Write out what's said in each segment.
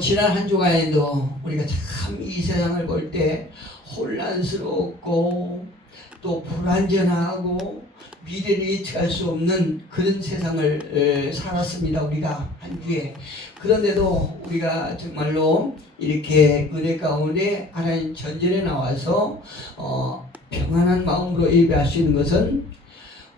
지난 한 주간에도 우리가 참 이 세상을 볼 때 혼란스럽고 또 불안전하고 미래를 예측할 수 없는 그런 세상을 살았습니다. 우리가 한 주에. 그런데도 우리가 정말로 이렇게 은혜 가운데 하나님 전전에 나와서 평안한 마음으로 예배할 수 있는 것은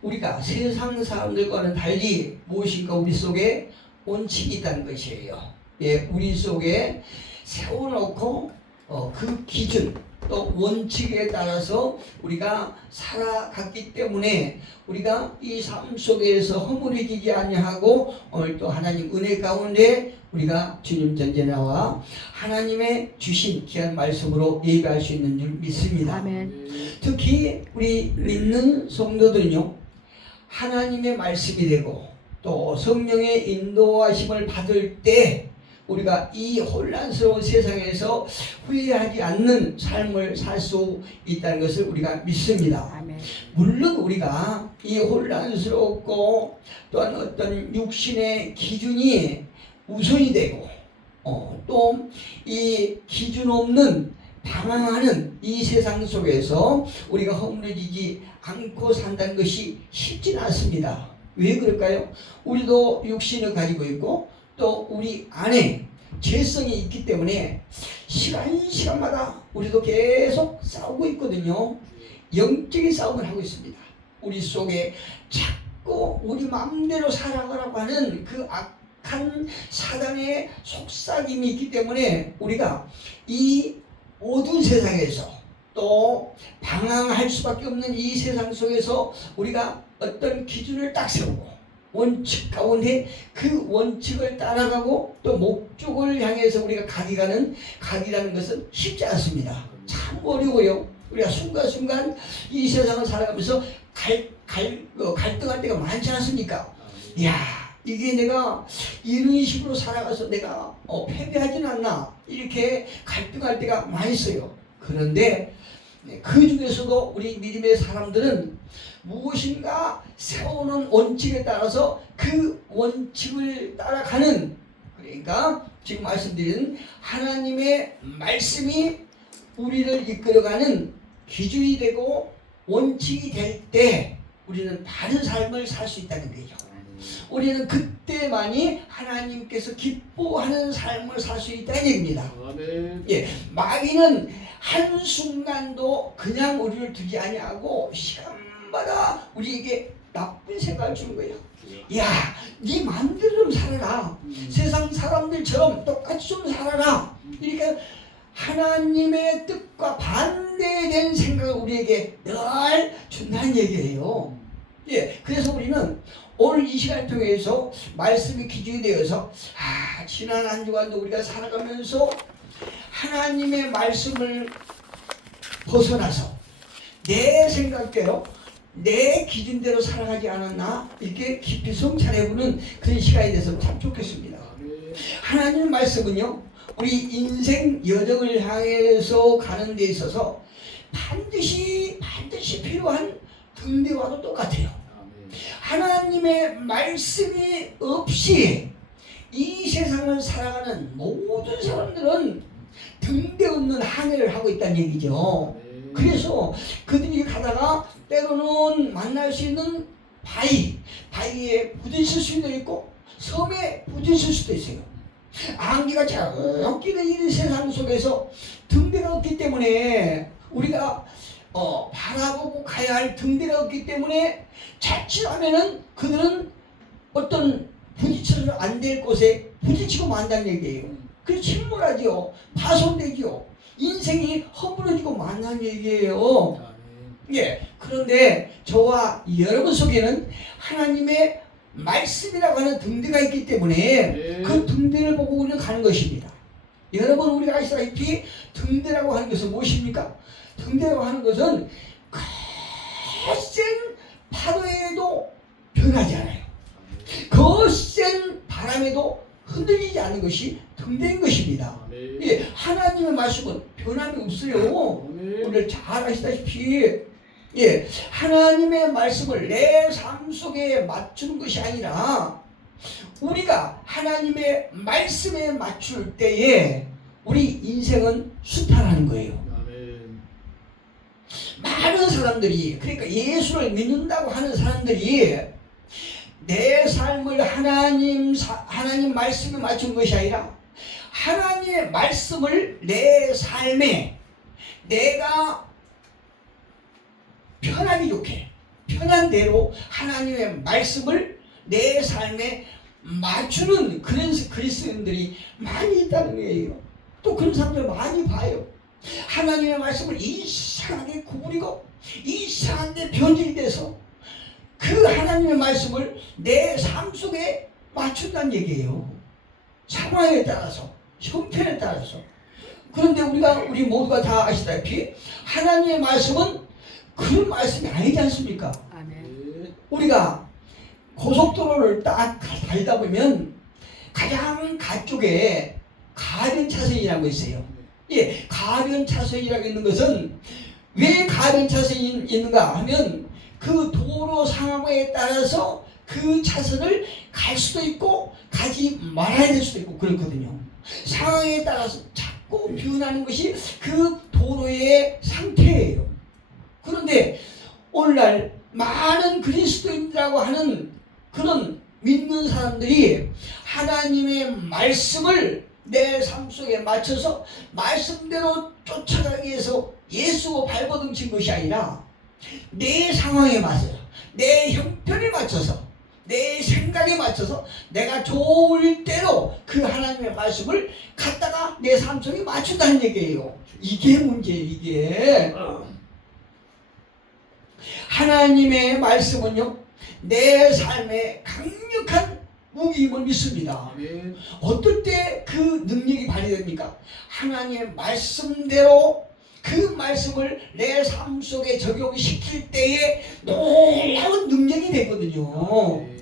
우리가 세상 사람들과는 달리 무엇인가 우리 속에 원칙이 있다는 것이에요. 예, 우리 속에 세워놓고 그 기준 또 원칙에 따라서 우리가 살아갔기 때문에 우리가 이 삶 속에서 허물어지지 아니하고 오늘 또 하나님 은혜 가운데 우리가 주님 전전에 나와 하나님의 주신 귀한 말씀으로 예배할 수 있는 줄 믿습니다. 아멘. 특히 우리 믿는 성도들은요, 하나님의 말씀이 되고 또 성령의 인도하심을 받을 때 우리가 이 혼란스러운 세상에서 후회하지 않는 삶을 살 수 있다는 것을 우리가 믿습니다. 아멘. 물론 우리가 이 혼란스럽고 또한 어떤 육신의 기준이 우선이 되고 또 이 기준 없는 방황하는 이 세상 속에서 우리가 허물어지지 않고 산다는 것이 쉽지는 않습니다. 왜 그럴까요? 우리도 육신을 가지고 있고 또 우리 안에 죄성이 있기 때문에 시간마다 우리도 계속 싸우고 있거든요. 영적인 싸움을 하고 있습니다. 우리 속에 자꾸 우리 마음대로 살아가라고 하는 그 악한 사단의 속삭임이 있기 때문에 우리가 이 어두운 세상에서 또 방황할 수밖에 없는 이 세상 속에서 우리가 어떤 기준을 딱 세우고 원칙 가운데 그 원칙을 따라가고 또 목적을 향해서 우리가 가기라는 것은 쉽지 않습니다. 참 어려워요. 우리가 순간순간 이 세상을 살아가면서 갈등할 때가 많지 않습니까? 이야, 이게 내가 이런 식으로 살아가서 내가 패배하진 않나, 이렇게 갈등할 때가 많이 있어요. 그런데 그 중에서도 우리 믿음의 사람들은 무엇인가 세우는 원칙에 따라서 그 원칙을 따라가는, 그러니까 지금 말씀드린 하나님의 말씀이 우리를 이끌어가는 기준이 되고 원칙이 될 때 우리는 바른 삶을 살 수 있다는 거죠. 우리는 그때만이 하나님께서 기뻐하는 삶을 살 수 있다는 얘기입니다. 예, 마귀는 한순간도 그냥 우리를 두지 아니하고 시간마다 우리에게 나쁜 생각을 주는 거예요. 야, 네 마음대로 좀 살아라. 세상 사람들처럼 똑같이 좀 살아라. 이렇게 하나님의 뜻과 반대된 생각을 우리에게 늘 준다는 얘기예요. 예, 그래서 우리는 오늘 이 시간을 통해서 말씀이 기준이 되어서 지난 한 주간도 우리가 살아가면서 하나님의 말씀을 벗어나서 내 생각대로 내 기준대로 살아가지 않았나, 이렇게 깊이 성찰해보는 그런 시간이 돼서 참 좋겠습니다. 하나님의 말씀은요, 우리 인생 여정을 향해서 가는 데 있어서 반드시 필요한 등대와도 똑같아요. 하나님의 말씀이 없이 이 세상을 살아가는 모든 사람들은 등대 없는 항해를 하고 있다는 얘기죠. 그래서 그들이 가다가 때로는 만날 수 있는 바위에 부딪힐 수도 있고 섬에 부딪힐 수도 있어요. 안개가 쫙 끼는 이 세상 속에서 등대가 없기 때문에 우리가 바라보고 가야 할 등대가 없기 때문에 자칫하면은 그들은 어떤 부딪혀서 안 될 곳에 부딪히고 만다는 얘기예요. 그래서 침몰하죠. 파손되죠. 인생이 허물어지고 만다는 얘기예요. 예. 그런데 저와 여러분 속에는 하나님의 말씀이라고 하는 등대가 있기 때문에 그 등대를 보고 우리는 가는 것입니다. 여러분, 우리가 아시다시피 등대라고 하는 것은 무엇입니까? 등대라고 하는 것은 거센 파도에도 변하지 않아요. 거센 바람에도 흔들리지 않는 것이 등대인 것입니다. 예, 하나님의 말씀은 변함이 없어요. 오늘 잘 아시다시피 하나님의 말씀을 내 삶 속에 맞추는 것이 아니라 우리가 하나님의 말씀에 맞출 때에 우리 인생은 수탈하는 거예요. 아멘. 많은 사람들이, 그러니까 예수를 믿는다고 하는 사람들이 내 삶을 하나님 말씀에 맞춘 것이 아니라 하나님의 말씀을 내 삶에 내가 편하기 좋게 편한 대로 하나님의 말씀을 내 삶에 맞추는 그런 그리스도인들이 많이 있다는 거예요. 또 그런 사람들 많이 봐요. 하나님의 말씀을 이상하게 구부리고 이상하게 변질이 돼서 그 하나님의 말씀을 내 삶 속에 맞춘다는 얘기예요. 상황에 따라서, 형편에 따라서. 그런데 우리 모두가 다 아시다시피 하나님의 말씀은 그런 말씀이 아니지 않습니까? 아멘. 우리가 고속도로를 딱 달다 보면 가장 가쪽에 가변 차선이라고 있어요. 예, 가변 차선이라고 있는 것은 왜 가변 차선이 있는가 하면 그 도로 상황에 따라서 그 차선을 갈 수도 있고 가지 말아야 될 수도 있고 그렇거든요. 상황에 따라서 자꾸 변하는 것이 그 도로의 상태예요. 그런데 오늘날 많은 그리스도인이라고 하는 그런 믿는 사람들이 하나님의 말씀을 내 삶 속에 맞춰서 말씀대로 쫓아가기 위해서 예수 발버둥 친 것이 아니라 내 상황에 맞춰서 내 형편에 맞춰서 내 생각에 맞춰서 내가 좋을 대로 그 하나님의 말씀을 갖다가 내 삶 속에 맞춘다는 얘기예요. 이게 문제예요. 이게 하나님의 말씀은요 내 삶에 강력한 무기임을 믿습니다. 아멘. 어떨 때 그 능력이 발휘됩니까? 하나님의 말씀대로 그 말씀을 내 삶 속에 적용시킬 때에 놀라운 능력이 되거든요. 아멘.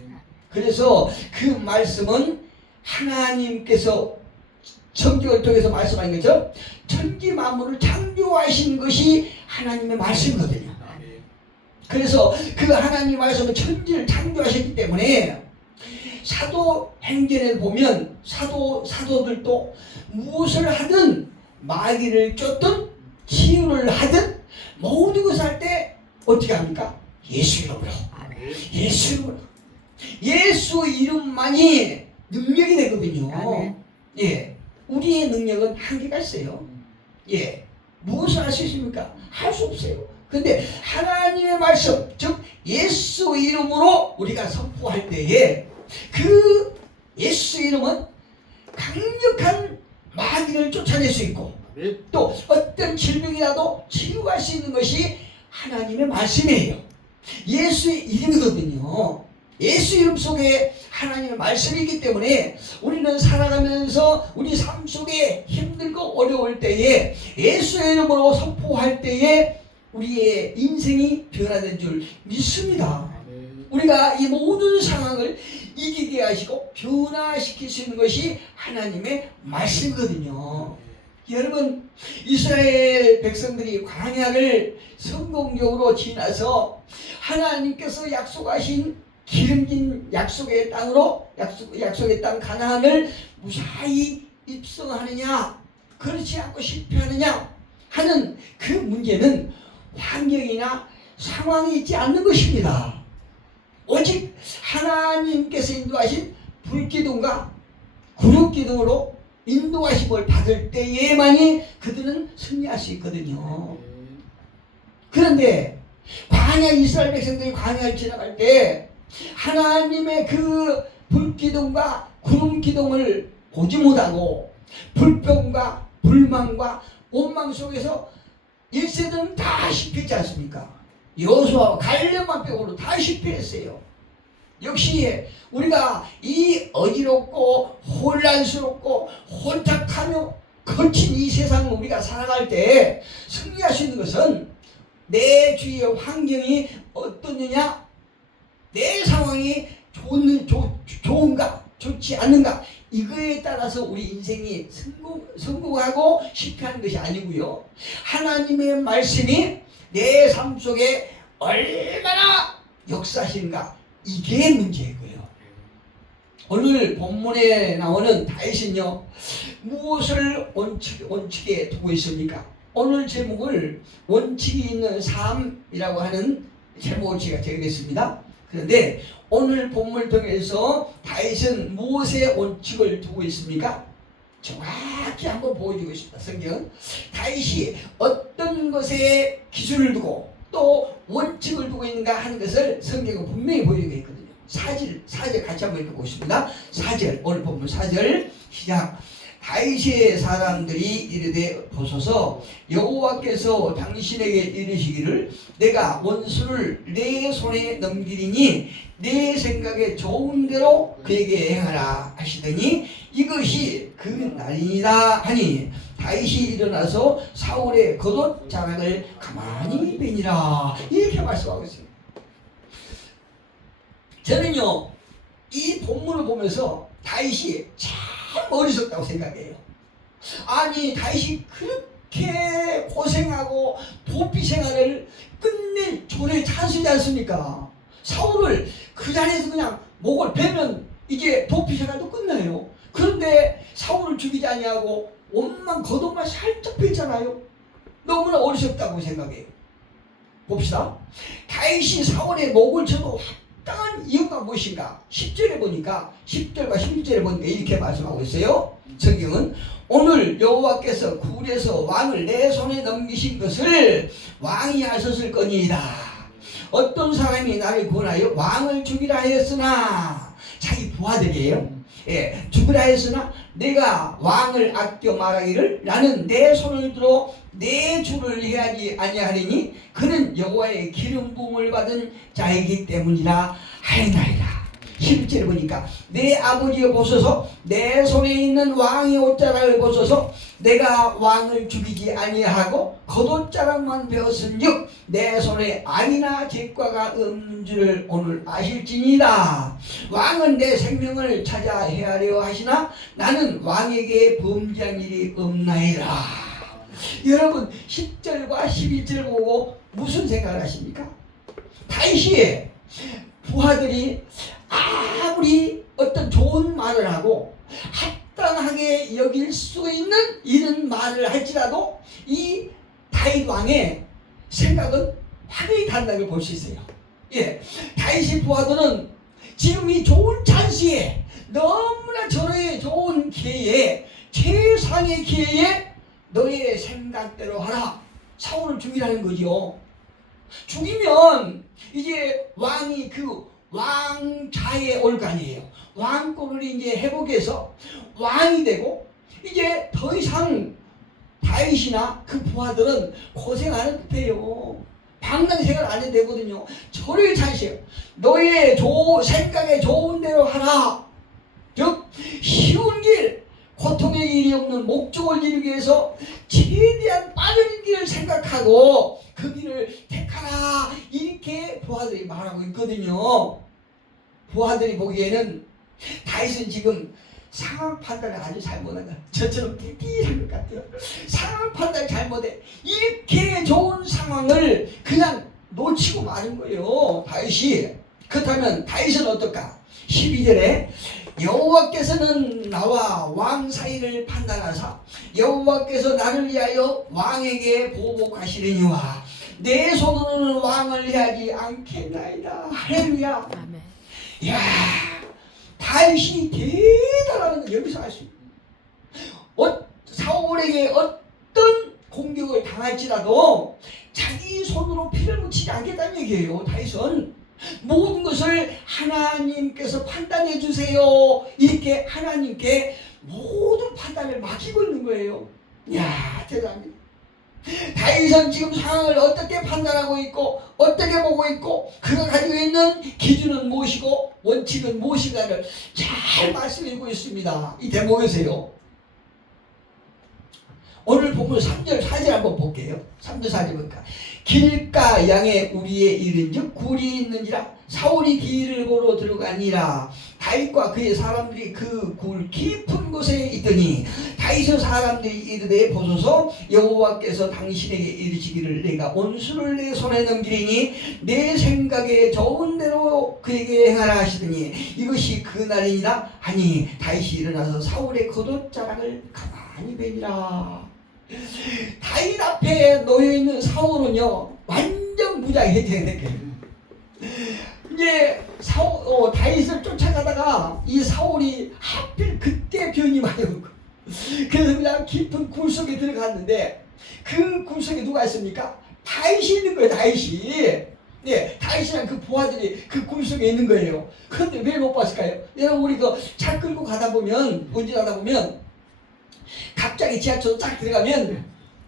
그래서 그 말씀은 하나님께서 성경을 통해서 말씀하신 것처럼 천지 만물을 창조하신 것이 하나님의 말씀이거든요. 아멘. 그래서 그 하나님 말씀은 천지를 창조하셨기 때문에 사도행전에 보면 사도들도 무엇을 하든 마귀를 쫓든 치유를 하든 모든 것을 할 때 어떻게 합니까? 예수 이름으로. 아멘. 예수 이름으로. 예수 이름만이 능력이 되거든요. 아멘. 예, 우리의 능력은 한계가 있어요. 예, 무엇을 할 수 있습니까? 할 수 없어요. 근데 하나님의 말씀, 즉 예수 이름으로 우리가 선포할 때에 그 예수 이름은 강력한 마귀를 쫓아낼 수 있고 아멘. 또 어떤 질병이라도 치유할 수 있는 것이 하나님의 말씀이에요. 예수의 이름이거든요. 예수 이름 속에 하나님의 말씀이 있기 때문에 우리는 살아가면서 우리 삶 속에 힘들고 어려울 때에 예수의 이름으로 선포할 때에 우리의 인생이 변화된 줄 믿습니다. 아멘. 우리가 이 모든 상황을 이기게 하시고 변화시킬 수 있는 것이 하나님의 말씀이거든요. 여러분, 이스라엘 백성들이 광야를 성공적으로 지나서 하나님께서 약속하신 기름진 약속의 땅으로 약속의 땅 가나안을 무사히 입성하느냐 그렇지 않고 실패하느냐 하는 그 문제는 환경이나 상황이 있지 않는 것입니다. 오직 하나님께서 인도하신 불기둥과 구름기둥으로 인도하심을 받을 때에만이 그들은 승리할 수 있거든요. 그런데 광야 이스라엘 백성들이 광야를 지나갈 때 하나님의 그 불기둥과 구름기둥을 보지 못하고 불평과 불만과 원망 속에서 1세들은 다 실패했지 않습니까? 여호수아와 갈렙만 빼고는 다 실패했어요. 역시 우리가 이 어지럽고 혼란스럽고 혼탁하며 거친 이 세상을 우리가 살아갈 때 승리할 수 있는 것은 내 주위의 환경이 어떠느냐, 내 상황이 좋은가 좋지 않은가 이거에 따라서 우리 인생이 성공하고 실패하는 것이 아니고요. 하나님의 말씀이 내 삶 속에 얼마나 역사하시는가 이게 문제고요. 오늘 본문에 나오는 다윗은요 무엇을 원칙에 두고 있습니까? 오늘 제목을 원칙이 있는 삶이라고 하는 제목을 제가 정했습니다. 그런데 오늘 본문을 통해서 다윗은 무엇에 원칙을 두고 있습니까? 정확히 한번 보여주고 있습니다. 성경은 다윗이 어떤 것에 기준을 두고 또 원칙을 두고 있는가 하는 것을 성경은 분명히 보여주고 있거든요. 4절 같이 한번 읽어보겠습니다. 4절 오늘 본문 4절 시작. 다윗의 사람들이 이르되 보소서 여호와께서 당신에게 이르시기를 내가 원수를 내 손에 넘기리니 내 생각에 좋은 대로 그에게 행하라 하시더니 이것이 그 날이니라 하니 다윗이 일어나서 사울의 겉옷 자락을 가만히 빼니라 이렇게 말씀하고 있습니다. 저는요 이 본문을 보면서 다윗이 참 어리석다고 생각해요. 아니 다윗이 그렇게 고생하고 도피 생활을 끝낼 조례 찬스지 않습니까? 사울을 그 자리에서 그냥 목을 베면 이제 도피 생활도 끝나요. 그런데 사울을 죽이지 아니하고 옷만 겉옷만 살짝 뺐잖아요. 너무나 어리석다고 생각해요. 봅시다. 다윗이 사울의 목을 쳐도 합당한 이유가 무엇인가? 10절에 보니까 10절과 11절에 보니까 이렇게 말씀하고 있어요. 성경은 오늘 여호와께서 굴에서 왕을 내 손에 넘기신 것을 왕이 하셨을 거니이다. 어떤 사람이 나를 권하여 왕을 죽이라 하였으나 자기 부하들이에요. 예, 죽으라 했으나 내가 왕을 아껴 말하기를 나는 내 손을 들어 내 주를 해야지 아니하리니 그는 여호와의 기름 부음을 받은 자이기 때문이라 하였나이다. 11절에 보니까 내 아버지여 보소서 내 손에 있는 왕의 옷자락을 보소서 내가 왕을 죽이지 아니하고 겉옷자락만 베었은즉 내 손에 악이나 죄과가 없는 줄을 오늘 아실지니라. 왕은 내 생명을 찾아 헤아려 하시나 나는 왕에게 범죄한 일이 없나이다. 여러분 10절과 11절 보고 무슨 생각을 하십니까? 다윗이 부하들이 아무리 어떤 좋은 말을 하고 합당하게 여길 수 있는 이런 말을 할지라도 이 다윗 왕의 생각은 확연히 다르다고 볼 수 있어요. 예, 다윗의 부하들은 지금 이 좋은 찬스에 너무나 저의 좋은 기회에 최상의 기회에 너의 생각대로 하라. 사울을 죽이라는 거죠. 죽이면 이제 왕이 그 왕자에 올 거 아니에요. 왕권을 이제 회복해서 왕이 되고 이제 더 이상 다윗이나 그 부하들은 고생 안 해도 돼요. 방랑생활 안 해도 되거든요. 저를 찬시해요. 너의 생각에 좋은 대로 하라. 즉 쉬운 길, 고통의 일이 없는 목적을 이루기 위해서 최대한 빠른 길을 생각하고 그 길을 택하라. 이렇게 부하들이 말하고 있거든요. 부하들이 보기에는 다윗은 지금 상황 판단을 아주 잘못한 것 같아요. 저처럼 띠띠한 것 같아요. 상황 판단을 잘못해. 이렇게 좋은 상황을 그냥 놓치고 마는 거예요. 다윗이. 그렇다면 다윗은 어떨까? 12절에 여호와께서는 나와 왕 사이를 판단하사 여호와께서 나를 위하여 왕에게 보복하시려니와 내 손으로는 왕을 해하지 않겠나이다. 할렐루야. 아멘. 이야, 다윗이 대단한 걸 여기서 알 수 있어요. 사울에게 어떤 공격을 당할지라도 자기 손으로 피를 묻히지 않겠다는 얘기예요. 다윗은 모든 것을 하나님께서 판단해 주세요. 이렇게 하나님께 모든 판단을 맡기고 있는 거예요. 이야, 대단합니다. 다윗은 지금 상황을 어떻게 판단하고 있고 어떻게 보고 있고 그가 가지고 있는 기준은 무엇이고 원칙은 무엇인가를 잘 말씀해주고 있습니다. 이 대목에서요. 오늘 본문 3절 4절 한번 볼게요. 3절 4절 보니까 길가 양에 우리에 이른즉 굴이 있는지라 사울이 길을 보러 들어가니라. 다윗과 그의 사람들이 그 굴 깊은 곳에 있더니 다윗의 사람들이 이르되 보소서 여호와께서 당신에게 이르시기를 내가 원수를 내 손에 넘기리니 내 생각에 좋은 대로 그에게 행하라 하시더니 이것이 그날이니라 하니 다윗이 일어나서 사울의 겉옷자락을 가만히 베니라. 다윗 앞에 놓여있는 사울은요 완전 무장해제된 이제 다윗을 쫓아가다가 이 사울이 하필 그때 변이 많이 온 거. 그래서 그냥 깊은 굴 속에 들어갔는데 그 굴 속에 누가 있습니까? 다윗이 있는 거예요. 다윗이. 네, 다윗이랑 그 부하들이 그 굴 속에 있는 거예요. 그런데 왜 못 봤을까요? 여러분 우리 그 차 끌고 가다 보면 운전하다 보면 갑자기 지하철로 딱 들어가면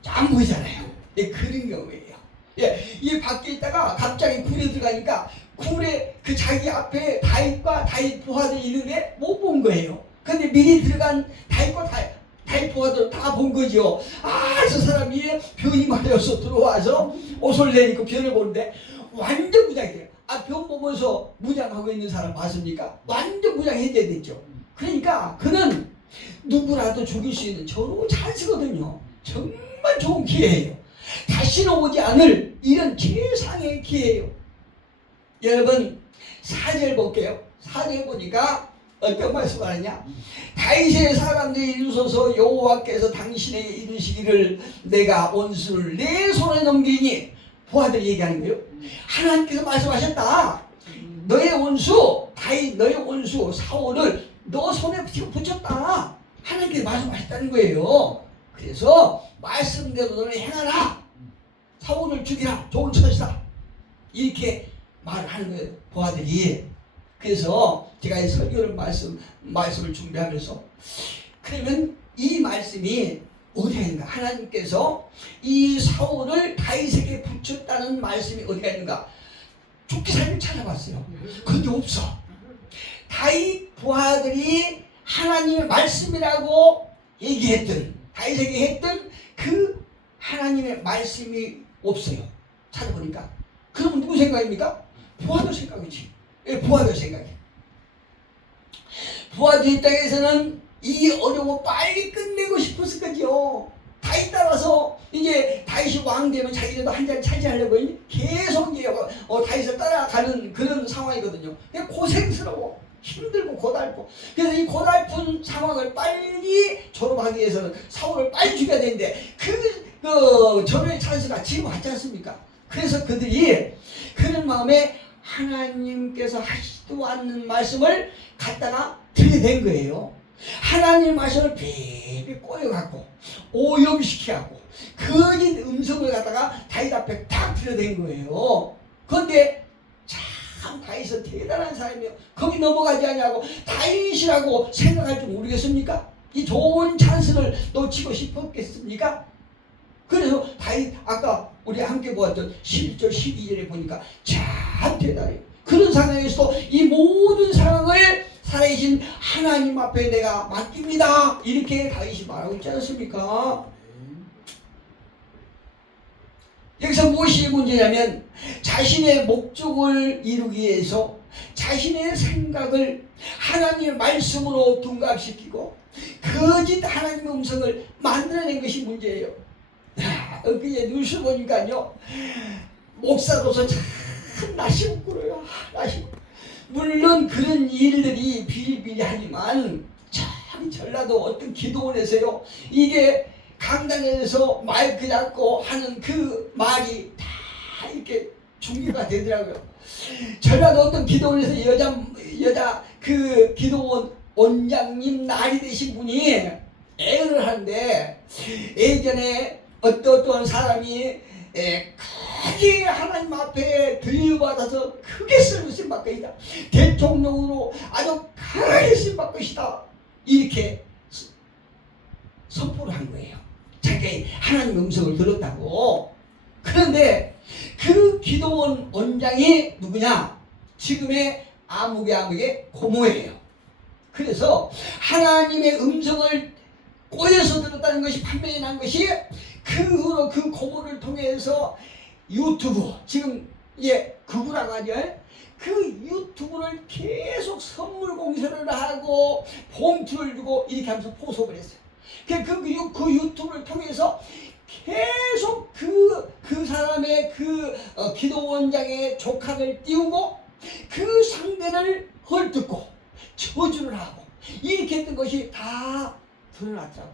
안 보이잖아요. 예, 그런 경우예요. 예, 이 밖에 있다가 갑자기 굴에 들어가니까 굴에 그 자기 앞에 다윗과 다윗 부하들이 있는데 못 본 거예요. 근데 미리 들어간 다윗과 다윗 부하들 다 본 거죠. 아, 저 사람이 변이 말려서 들어와서 옷을 내리고 변을 보는데 완전 무장해요. 아, 변 보면서 무장하고 있는 사람 봤습니까? 완전 무장해져야 됐죠. 그러니까 그는 누구라도 죽일 수 있는 저로 찬스거든요. 정말 좋은 기회예요. 다시는 오지 않을 이런 최상의 기회예요. 여러분 4절 볼게요. 4절 보니까 어떤 말씀 하느냐? 다윗의 사람들이 이르소서 여호와께서 당신에게 이르시기를 내가 원수를 내 손에 넘기니 부하들이 얘기하는 거예요. 하나님께서 말씀하셨다. 너의 원수 다윗 너의 원수 사울을 너 손에 지금 붙였다. 하나님께서 말씀하셨다는 거예요. 그래서 말씀대로 너는 행하라. 사울을 죽이라. 좋은 처지다. 이렇게 말을 하는 거예요. 부하들이. 그래서 제가 이 설교를 말씀을 준비하면서 그러면 이 말씀이 어디에 있는가? 하나님께서 이 사울을 다윗에게 붙였다는 말씀이 어디가 있는가? 쫓기사를 찾아봤어요. 그런데 없어. 다윗 부하들이 하나님의 말씀이라고 얘기했던 다윗에게 했던 그 하나님의 말씀이 없어요. 찾아보니까. 그러면 누구 생각입니까? 부하들 생각이지. 부하들 생각이. 부하들 입장에서는 이 어려움을 빨리 끝내고 싶었을 거죠. 다윗 따라서 이제 다윗이 왕 되면 자기네도 한 자리 차지하려고 계속 이제 다윗을 따라가는 그런 상황이거든요. 고생스러워. 힘들고 고달고. 그래서 이 고달픈 상황을 빨리 졸업하기 위해서는 사울을 빨리 죽여야 되는데 그 전의 찬스가 지금 왔지 않습니까? 그래서 그들이 그런 마음에 하나님께서 하시도 않는 말씀을 갖다가 들이댄 거예요. 하나님 말씀을 비비 꼬여갖고 오염시켜갖고 거짓 음성을 갖다가 다윗 앞에 딱 들여댄 거예요. 그런데 참 다윗은 대단한 사람이에요. 거기 넘어가지 않냐고 다윗이라고 생각할 줄 모르겠습니까? 이 좋은 찬스를 놓치고 싶었겠습니까? 그래서 다윗 아까 우리 함께 보았던 11절 12절에 보니까 참 대단해요. 그런 상황에서도 이 모든 상황을 살아계신 하나님 앞에 내가 맡깁니다. 이렇게 다윗이 말하고 있지 않습니까? 여기서 무엇이 문제냐면 자신의 목적을 이루기 위해서 자신의 생각을 하나님의 말씀으로 둔갑시키고 거짓 하나님의 음성을 만들어낸 것이 문제예요. 그게 뉴스 보니까요 목사로서 참 나시 부끄러워요. 물론 그런 일들이 비일비재하지만 참 전라도 어떤 기도원에서요 이게 강단에서 마이크 잡고 하는 그 말이 다 이렇게 중계가 되더라고요. 전라도 어떤 기도원에서 여자 그 기도원 원장님 날이 되신 분이 애를 하는데 예전에 어떤 사람이 크게 하나님 앞에 들려받아서 크게 쓰러진 받고 있다. 대통령으로 아주 강하게 쓰임 받고 있다. 이렇게 선포를 한 거예요. 자기 하나님 음성을 들었다고. 그런데 그 기도원 원장이 누구냐? 지금의 아무개 고모예요. 그래서 하나님의 음성을 꼬여서 들었다는 것이 판명이 난 것이 그 후로 그 고모를 통해서 유튜브 지금 그거라고 하죠. 그 유튜브를 계속 선물 공세를 하고 봉투를 주고 이렇게 하면서 포섭을 했어요. 그 유튜브를 통해서 계속 그 사람의 기도 원장의 조카를 띄우고 그 상대를 헐뜯고 저주를 하고 이렇게 했던 것이 다 드러났더라고.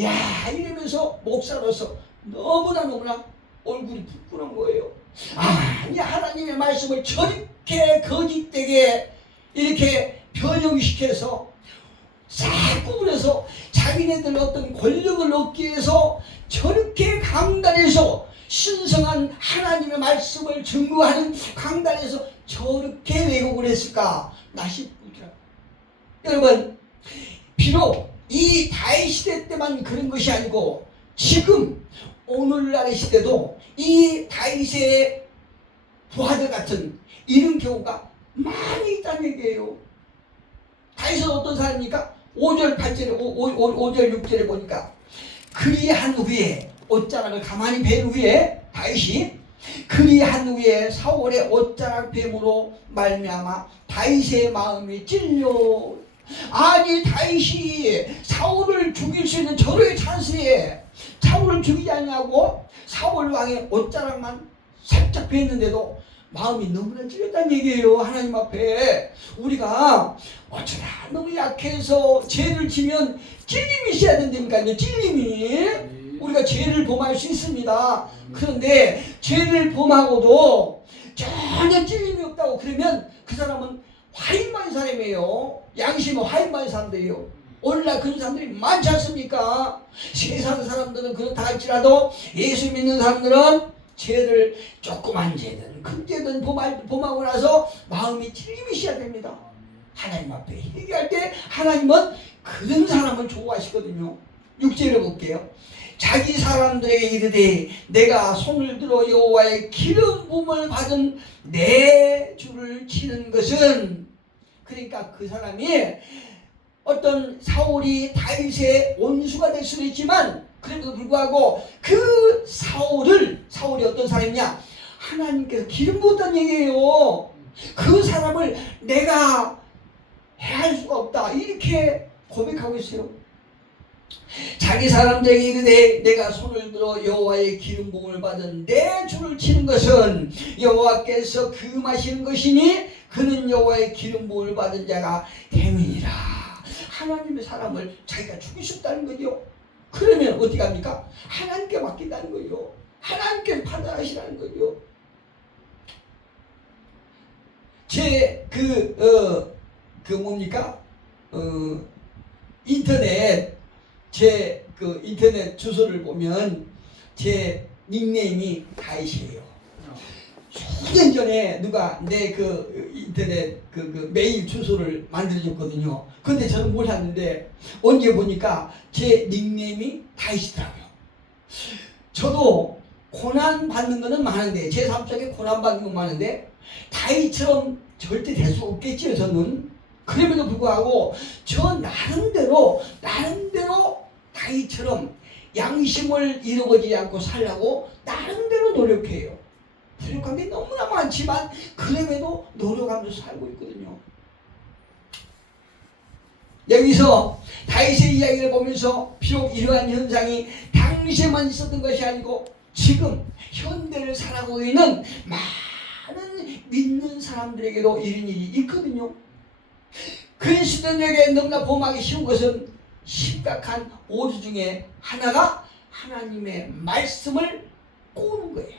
야, 이러면서 목사로서 너무나 얼굴이 붉은 거예요. 아니, 하나님의 말씀을 저렇게 거짓되게 이렇게 변형시켜서 싹 구분해서 자기네들 어떤 권력을 얻기 위해서 저렇게 강단에서 신성한 하나님의 말씀을 증거하는 강단에서 저렇게 왜곡을 했을까 나 싶더라고요. 여러분, 비록 이 다윗 시대 때만 그런 것이 아니고 지금 오늘날의 시대도 이 다윗의 부하들 같은 이런 경우가 많이 있다는 얘기예요. 다윗은 어떤 사람입니까? 5절 8절에 5절 6절에 보니까 그리한 후에 옷자락을 가만히 벤 후에 다윗이 그리한 후에 사울의 옷자락 뱀으로 말미암아 다윗의 마음이 찔려. 아니, 다윗이 사울을 죽일 수 있는 절호의 찬스에 사울을 죽이지 않냐고 사울 왕의 옷자락만 살짝 뵀는데도 마음이 너무나 찔렸다는 얘기예요. 하나님 앞에 우리가 어쩌다 너무 약해서 죄를 지면 찔림이 있어야 된다니까요. 찔림이. 우리가 죄를 범할 수 있습니다. 그런데 죄를 범하고도 전혀 찔림이 없다고 그러면 그 사람은 화인만 사람이에요. 양심은 화인만 사람들이에요. 오늘날 그런 사람들이 많지 않습니까? 세상 사람들은 그렇다 할지라도 예수 믿는 사람들은 죄를 조그만 죄든 큰 죄든 범하고 나서 마음이 찔림이 있어야 됩니다. 하나님 앞에 얘기할 때 하나님은 그런 사람을 좋아하시거든요. 6절을 볼게요. 자기 사람들에게 이르되 내가 손을 들어 여호와의 기름 부음을 받은 내 주를 치는 것은, 그러니까 그 사람이 어떤 사울이 다윗의 원수가 될 수도 있지만 그래도 불구하고 그 사울이 어떤 사람이냐, 하나님께서 기름 부었다는 얘기예요. 그 사람을 내가 해할 수가 없다 이렇게 고백하고 있어요. 자기 사람들에게 이르되 내가 손을 들어 여호와의 기름 부음을 받은 내 주를 치는 것은 여호와께서 금하시는 것이니 그는 여호와의 기름 부음을 받은 자가 됨이니라. 하나님의 사람을 자기가 죽일 수 없다는 거죠. 그러면 어떻게 합니까? 하나님께 맡긴다는 거죠. 하나님께 판단하시라는 거죠. 인터넷 주소를 보면 제 닉네임이 다윗이에요. 수년 전에 누가 내 인터넷 메일 주소를 만들어줬거든요. 근데 저는 몰랐는데 언제 보니까 제 닉네임이 다윗이더라고요. 저도 고난 받는 거는 많은데, 제 삶 속에 고난 받는 건 많은데 다윗처럼 절대 될 수 없겠죠. 저는. 그럼에도 불구하고 저 나름대로 다윗처럼 양심을 잃어버리지 않고 살려고 나름대로 노력해요. 부족한 게 너무나 많지만 그럼에도 노력하면서 살고 있거든요. 여기서 다윗의 이야기를 보면서 비록 이러한 현상이 당시에만 있었던 것이 아니고 지금 현대를 살아가고 있는 많은 믿는 사람들에게도 이런 일이 있거든요. 그리스도인에게 너무나 범하기 쉬운 것은 심각한 오류 중에 하나가 하나님의 말씀을 꼬는 거예요.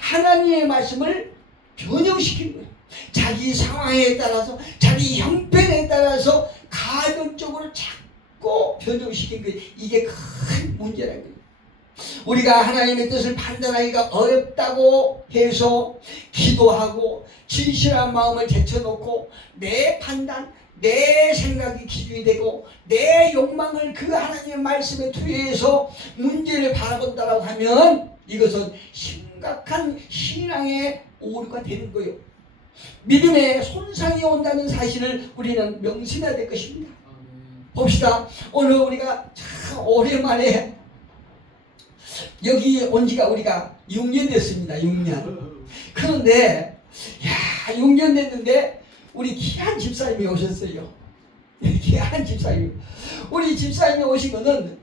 하나님의 말씀을 변형시키는 거예요. 자기 상황에 따라서, 자기 형편에 따라서 가변적으로 자꾸 변형시키는 거예요. 이게 큰 문제라는 거예요. 우리가 하나님의 뜻을 판단하기가 어렵다고 해서 기도하고 진실한 마음을 제쳐놓고 내 판단, 내 생각이 기준이 되고 내 욕망을 그 하나님의 말씀에 투여해서 문제를 바라본다고 하면 이것은 심각한 신앙의 오류가 되는 거예요. 믿음에 손상이 온다는 사실을 우리는 명심해야 될 것입니다. 봅시다. 오늘 우리가 참 오랜만에 여기 온 지가 우리가 6년 됐습니다. 6년. 그런데 6년 됐는데 우리 귀한 집사님이 오셨어요. 귀한 집사님. 우리 집사님이 오신 거는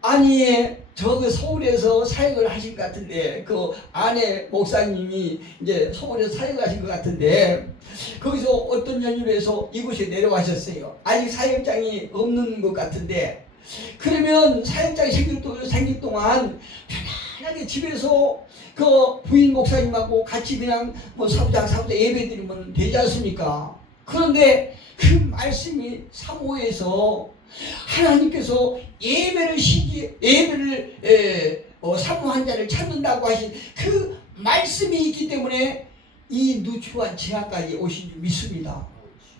아니 저 서울에서 사역을 하신 것 같은데 그 아내 목사님이 이제 서울에서 사역을 하신 것 같은데 거기서 어떤 연유로 해서 이곳에 내려가셨어요. 아직 사역장이 없는 것 같은데 그러면 사역장이 생길 동안 편안하게 집에서 그 부인 목사님하고 같이 그냥 뭐 사부장 예배 드리면 되지 않습니까? 그런데 그 말씀이 사모에서 하나님께서 사모한 자를 찾는다고 하신 그 말씀이 있기 때문에 이 누추한 지하까지 오신 줄 믿습니다.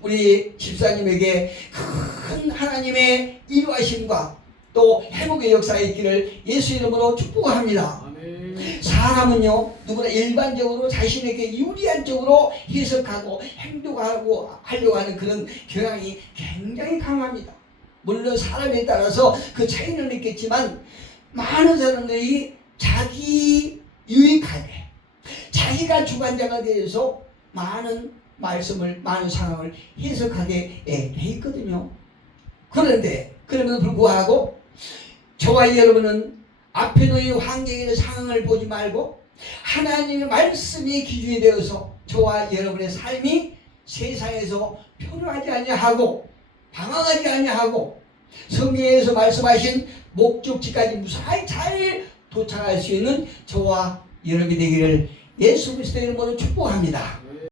우리 집사님에게 큰 하나님의 인도하심과 또 회복의 역사가 있기를 예수 이름으로 축복합니다. 사람은요 누구나 일반적으로 자신에게 유리한 쪽으로 해석하고 행동하고 하려고 하는 그런 경향이 굉장히 강합니다. 물론 사람에 따라서 그 차이는 있겠지만 많은 사람들이 자기 유익하게 자기가 주관자가 되어서 많은 말씀을 많은 상황을 해석하게 돼 있거든요. 그런데 그럼에도 불구하고 저와 여러분은 앞에 놓인 환경이나 상황을 보지 말고 하나님의 말씀이 기준이 되어서 저와 여러분의 삶이 세상에서 표류하지 아니하고 방황하지 아니하고 성경에서 말씀하신 목적지까지 무사히 잘 도착할 수 있는 저와 여러분이 되기를 예수 그리스도의 이름으로 축복합니다.